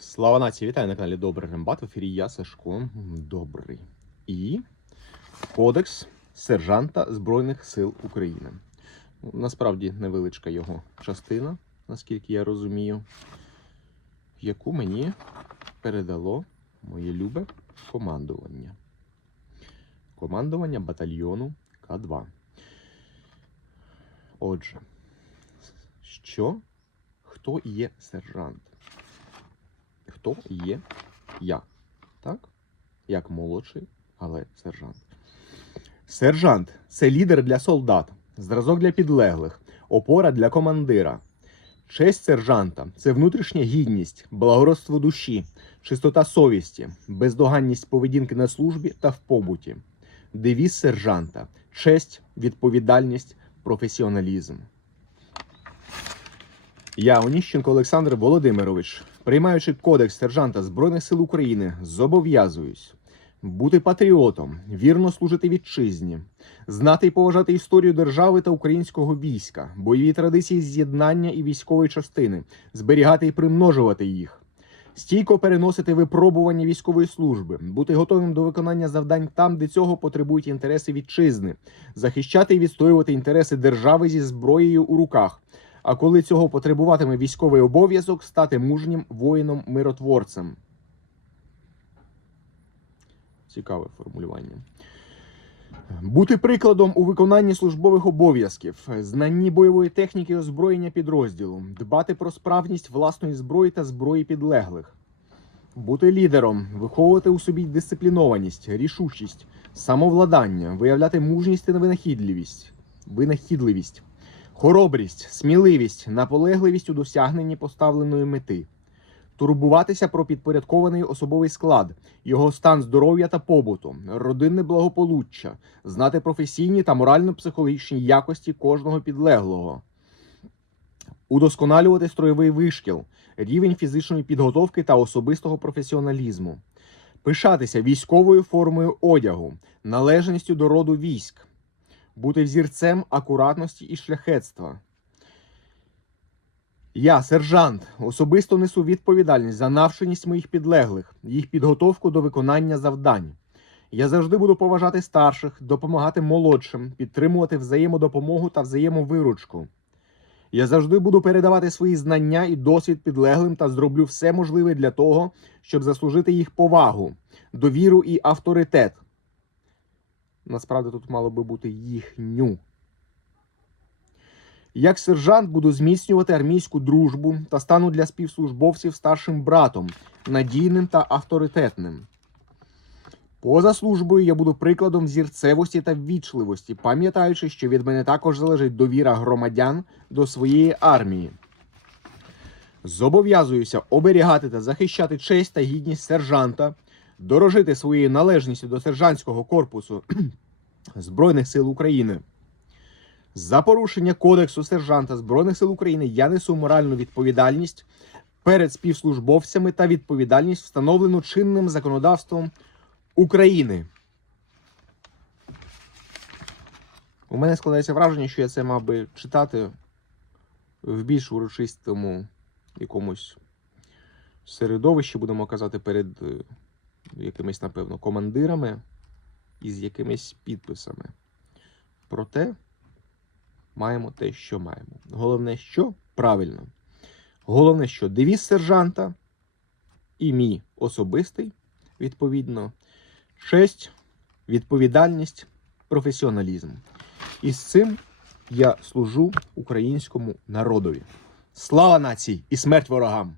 Слава нації, вітаю на каналі Добрий Рембат. В ефірі я Сашко Добрий. І Кодекс сержанта Збройних сил України. Ну, Насправді невеличка його частина, наскільки я розумію, яку мені передало моє любе командування. Командування батальйону К2. Отже, що? Хто є сержант? Хто є я. Так? Як молодший, але сержант. Сержант це лідер для солдат, зразок для підлеглих, опора для командира. Честь сержанта це внутрішня гідність, благородство душі, чистота совісті, бездоганність поведінки на службі та в побуті. Девіз сержанта честь, відповідальність, професіоналізм. Я, Оніщенко Олександр Володимирович, приймаючи кодекс сержанта Збройних сил України, зобов'язуюсь бути патріотом, вірно служити вітчизні, знати і поважати історію держави та українського війська, бойові традиції з'єднання і військової частини, зберігати і примножувати їх. Стійко переносити випробування військової служби, бути готовим до виконання завдань там, де цього потребують інтереси вітчизни, захищати і відстоювати інтереси держави зі зброєю у руках, а коли цього потребуватиме військовий обов'язок, стати мужнім воїном-миротворцем. Цікаве формулювання. Бути прикладом у виконанні службових обов'язків, знанні бойової техніки і озброєння підрозділу, дбати про справність власної зброї та зброї підлеглих, бути лідером, виховувати у собі дисциплінованість, рішучість, самовладання, виявляти мужність і винахідливість, винахідливість, хоробрість, сміливість, наполегливість у досягненні поставленої мети, турбуватися про підпорядкований особовий склад, його стан здоров'я та побуту, родинне благополуччя, знати професійні та морально-психологічні якості кожного підлеглого, удосконалювати строєвий вишкіл, рівень фізичної підготовки та особистого професіоналізму, пишатися військовою формою одягу, належністю до роду військ, бути взірцем акуратності і шляхетства. Я, сержант, особисто несу відповідальність за навченість моїх підлеглих, їх підготовку до виконання завдань. Я завжди буду поважати старших, допомагати молодшим, підтримувати взаємодопомогу та взаємовиручку. Я завжди буду передавати свої знання і досвід підлеглим та зроблю все можливе для того, щоб заслужити їх повагу, довіру і авторитет. Насправді тут мало би бути їхню. Як сержант буду зміцнювати армійську дружбу та стану для співслужбовців старшим братом, надійним та авторитетним. Поза службою я буду прикладом зірцевості та ввічливості, пам'ятаючи, що від мене також залежить довіра громадян до своєї армії. Зобов'язуюся оберігати та захищати честь та гідність сержанта, дорожити своєю належністю до сержантського корпусу Збройних сил України. За порушення Кодексу сержанта Збройних сил України я несу моральну відповідальність перед співслужбовцями та відповідальність, встановлену чинним законодавством України. У мене складається враження, що я це мав би читати в більш урочистому якомусь середовищі, будемо казати, перед е, якимись, напевно, командирами і з якимись підписами. Проте маємо те, що маємо. Головне, що правильно. Головне, що девіз сержанта і мій особистий, відповідно, честь, відповідальність, професіоналізм. І з цим я служу українському народові. Слава нації і смерть ворогам!